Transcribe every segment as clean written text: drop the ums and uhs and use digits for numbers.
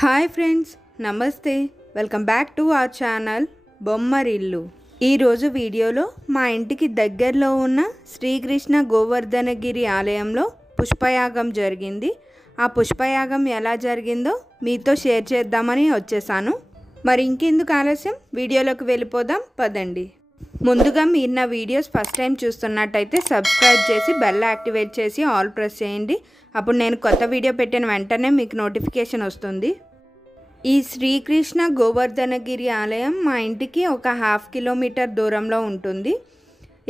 Hi friends, నమస్తే. Welcome back to our channel Bommarillu. ఈరోజు వీడియోలో మా ఇంటికి దగ్గరలో ఉన్న శ్రీకృష్ణ గోవర్ధనగిరి ఆలయంలో పుష్పయాగం జరిగింది. ఆ పుష్పయాగం ఎలా జరిగిందో మీతో షేర్ చేద్దామని వచ్చేసాను. మరి ఇంకెందుకు ఆలస్యం, వీడియోలోకి వెళ్ళిపోదాం పదండి. ముందుగా మీరు నా వీడియోస్ ఫస్ట్ టైం చూస్తున్నట్టయితే సబ్స్క్రైబ్ చేసి బెల్ యాక్టివేట్ చేసి ఆల్ ప్రెస్ చేయండి. అప్పుడు నేను కొత్త వీడియో పెట్టిన వెంటనే మీకు నోటిఫికేషన్ వస్తుంది. ఈ శ్రీకృష్ణ గోవర్ధనగిరి ఆలయం మా ఇంటికి ఒక 1/2 కిలోమీటర్ దూరంలో ఉంటుంది.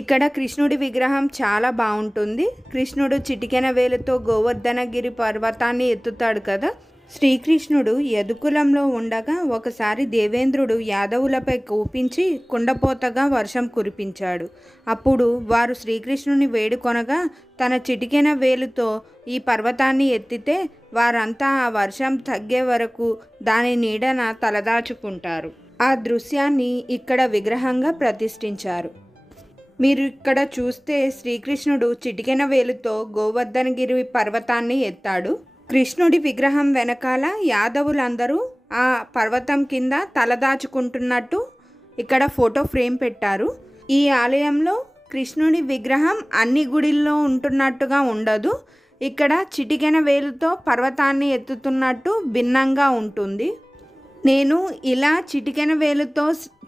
ఇక్కడ కృష్ణుడి విగ్రహం చాలా బాగుంటుంది. కృష్ణుడు చిటికెన వేలుతో గోవర్ధనగిరి పర్వతాన్ని ఎత్తుతాడు కదా. శ్రీకృష్ణుడు యదుకులంలో ఉండగా ఒకసారి దేవేంద్రుడు యాదవులపై కోపించి కుండపోతగా వర్షం కురిపించాడు. అప్పుడు వారు శ్రీకృష్ణుని వేడుకొనగా తన చిటికెన వేలుతో ఈ పర్వతాన్ని ఎత్తితే వారంతా ఆ వర్షం తగ్గే వరకు దాని నీడన తలదాచుకుంటారు. ఆ దృశ్యాన్ని ఇక్కడ విగ్రహంగా ప్రతిష్ఠించారు. మీరు ఇక్కడ చూస్తే శ్రీకృష్ణుడు చిటికెన వేలుతో గోవర్ధనగిరి పర్వతాన్ని ఎత్తాడు. కృష్ణుడి విగ్రహం వెనకాల యాదవులందరూ ఆ పర్వతం కింద తలదాచుకుంటున్నట్టు ఇక్కడ ఫోటో ఫ్రేమ్ పెట్టారు. ఈ ఆలయంలో కృష్ణుడి విగ్రహం అన్ని గుడిల్లో ఉంటున్నట్టుగా ఉండదు. ఇక్కడ చిటికెన వేలుతో పర్వతాన్ని ఎత్తుతున్నట్టు భిన్నంగా ఉంటుంది. నేను ఇలా చిటికెన వేలుతో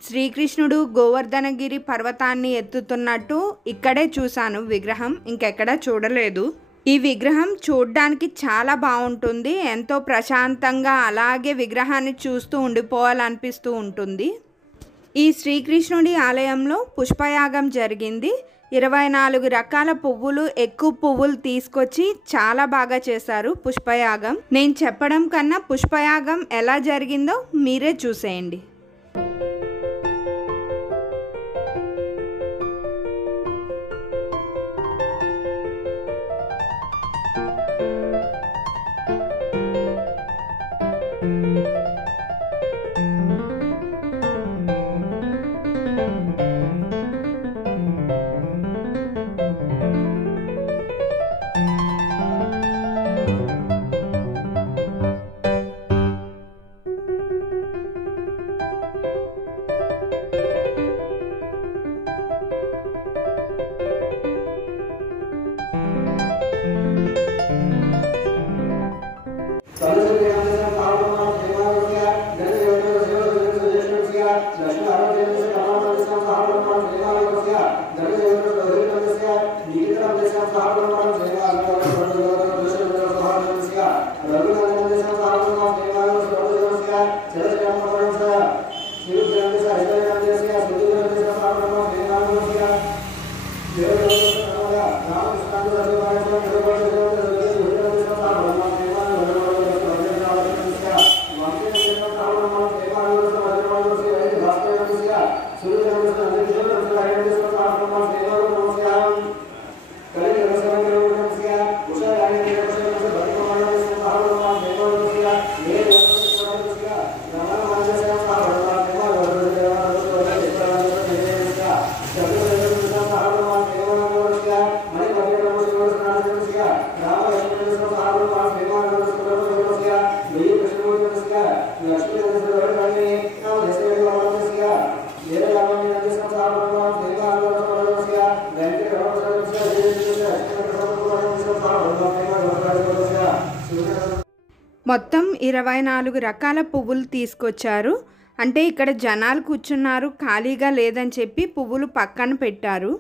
శ్రీకృష్ణుడు గోవర్ధనగిరి పర్వతాన్ని ఎత్తుతున్నట్టు ఇక్కడే చూశాను విగ్రహం, ఇంకెక్కడా చూడలేదు. ఈ విగ్రహం చూడ్డానికి చాలా బాగుంటుంది. ఎంతో ప్రశాంతంగా అలాగే విగ్రహాన్ని చూస్తూ ఉండిపోవాలనిపిస్తూ ఉంటుంది. ఈ శ్రీకృష్ణుడి ఆలయంలో పుష్పయాగం జరిగింది. 24 రకాల పువ్వులు, ఎక్కువ పువ్వులు తీసుకొచ్చి చాలా బాగా చేశారు పుష్పయాగం. నేను చెప్పడం కన్నా పుష్పయాగం ఎలా జరిగిందో మీరే చూసేయండి. మొత్తం 24 రకాల పువ్వులు తీసుకొచ్చారు. అంటే ఇక్కడ జనాలు కూర్చున్నారు, ఖాళీగా లేదని చెప్పి పువ్వులు పక్కన పెట్టారు.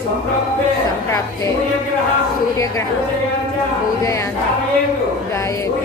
संप्राप्ते सूर्यग्रहण पूजयामि गायेत्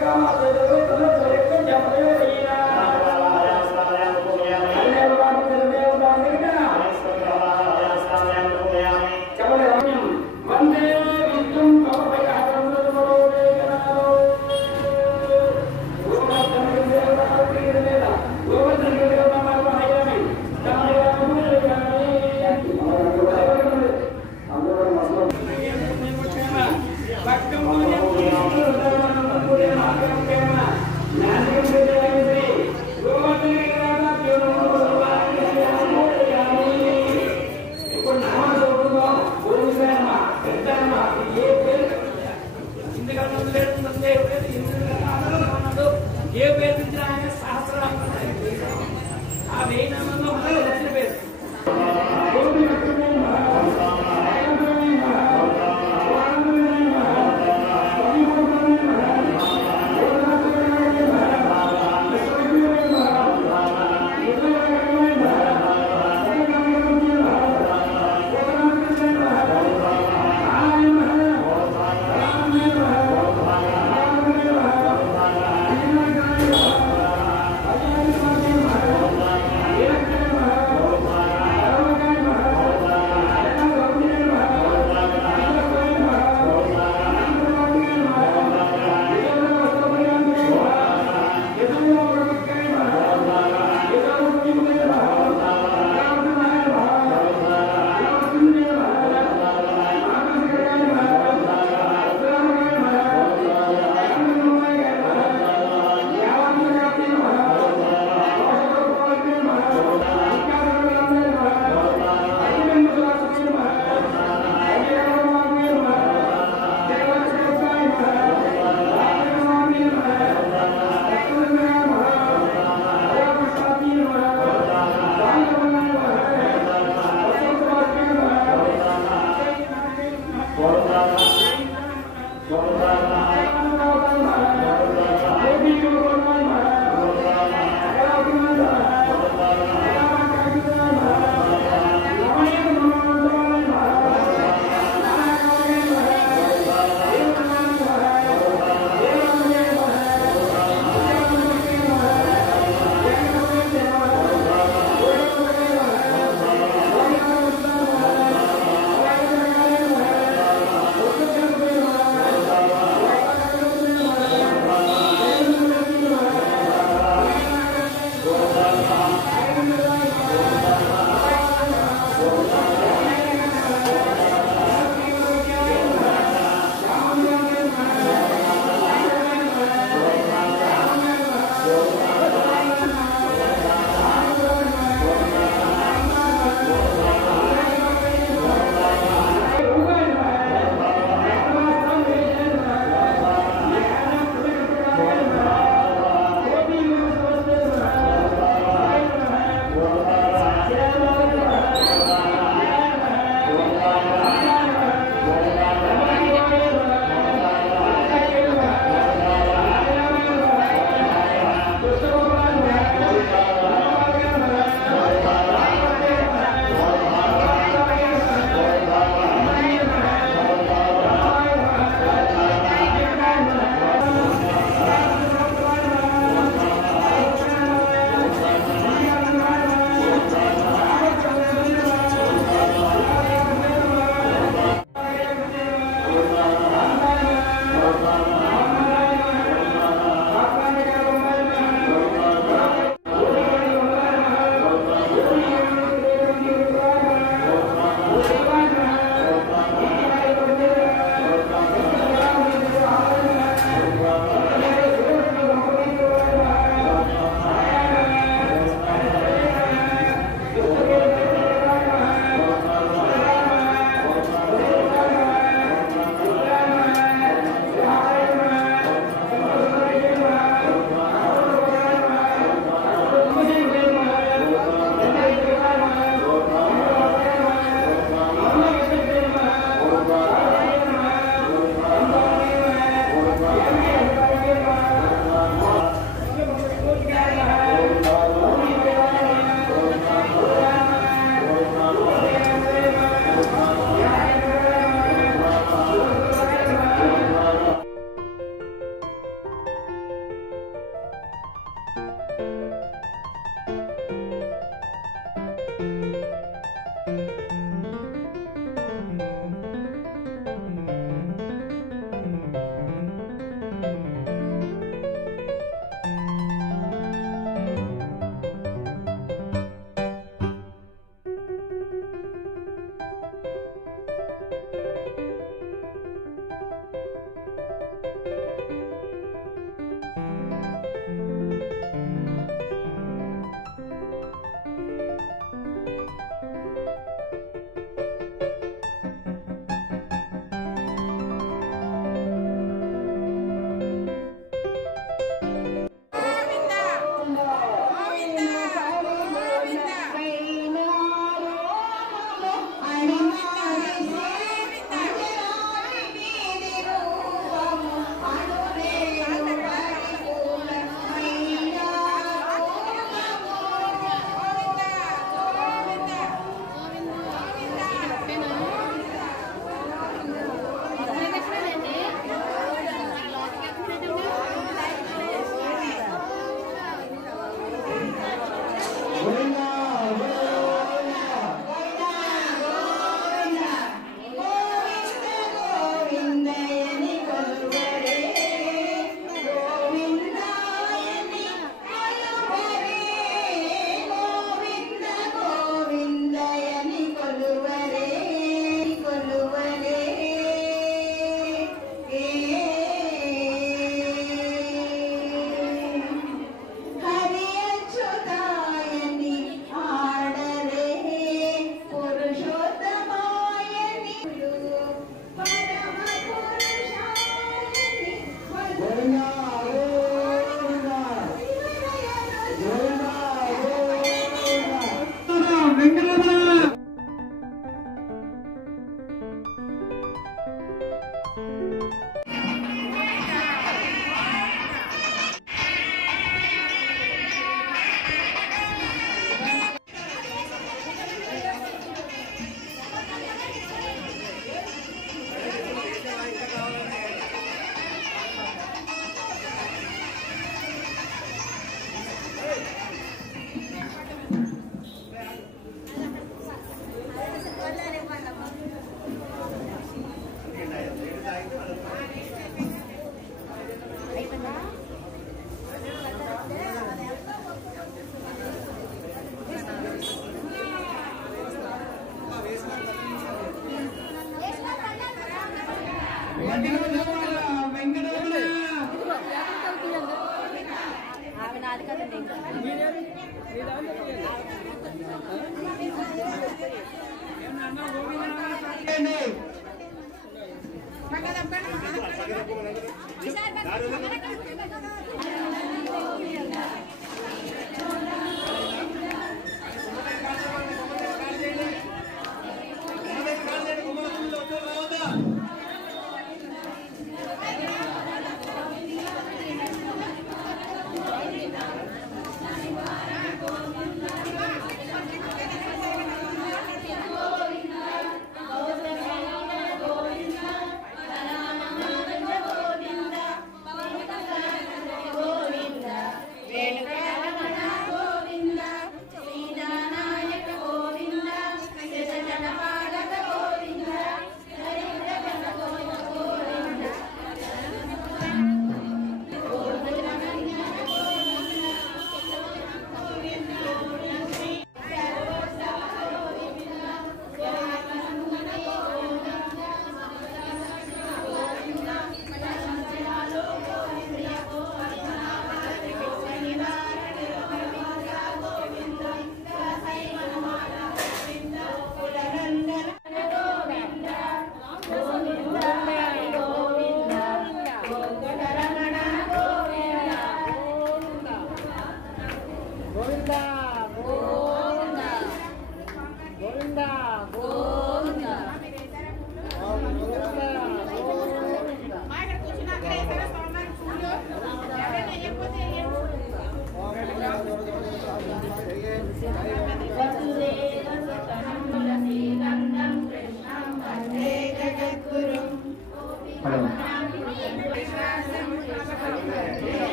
Come on, ఏ పేరు నుంచి ఆయన సహస్రాలు ఆ వెయ్యి నామంలో మనకు వచ్చిన పేరు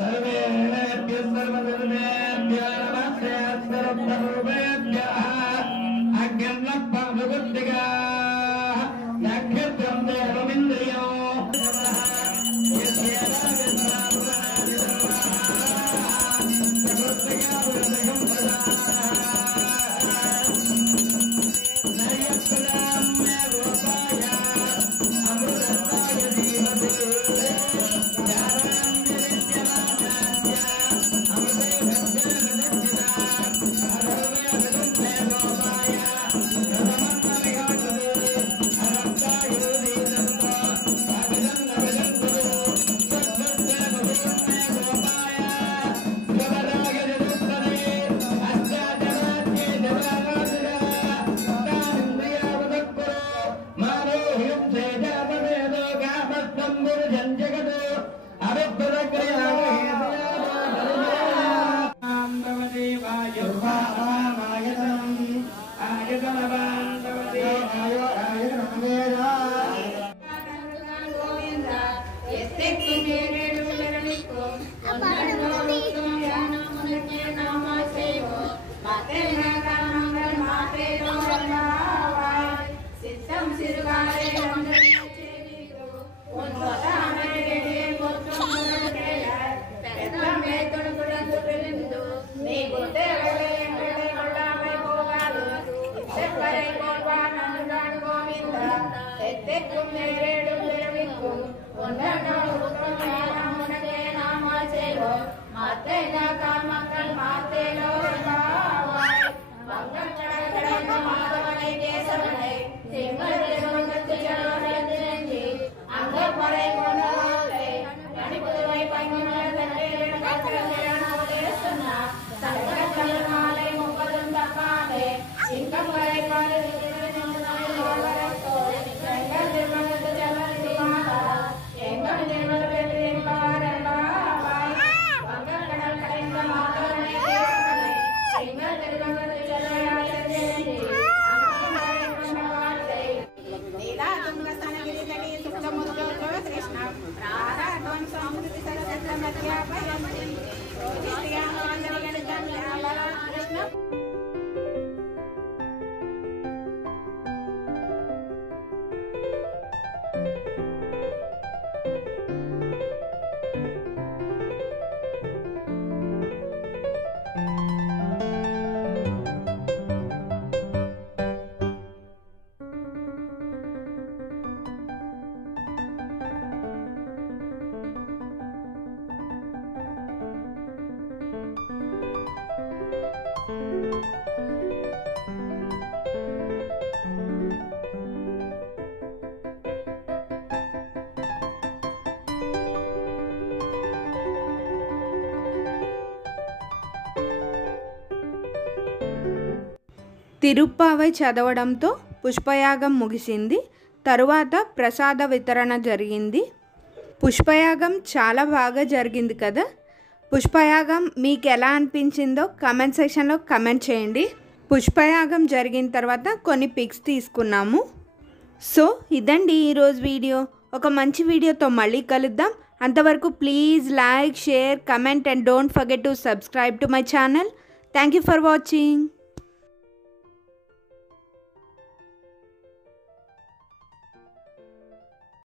सर्वे తిరుప్పావై చదవడంతో పుష్పయాగం ముగిసింది. తరువాత ప్రసాద వితరణ జరిగింది. పుష్పయాగం చాలా బాగా జరిగింది కదా. పుష్పయాగం మీకు ఎలా అనిపించిందో కమెంట్ సెక్షన్లో కమెంట్ చేయండి. పుష్పయాగం జరిగిన తర్వాత కొన్ని పిక్స్ తీసుకున్నాము. సో ఇదండి ఈరోజు వీడియో. ఒక మంచి వీడియోతో మళ్ళీ కలుద్దాం. అంతవరకు please like, share, comment and don't forget to subscribe to my channel. Thank you for watching.